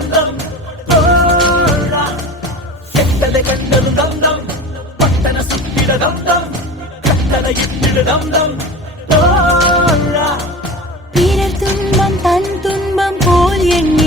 தந்தம் செட்டதை கண்டது தந்தம் பட்டன சுத்திட தந்தம் கட்டளை இட்டிட தந்தம் பிறர் துன்பம் தன் துன்பம் போல் எண்ண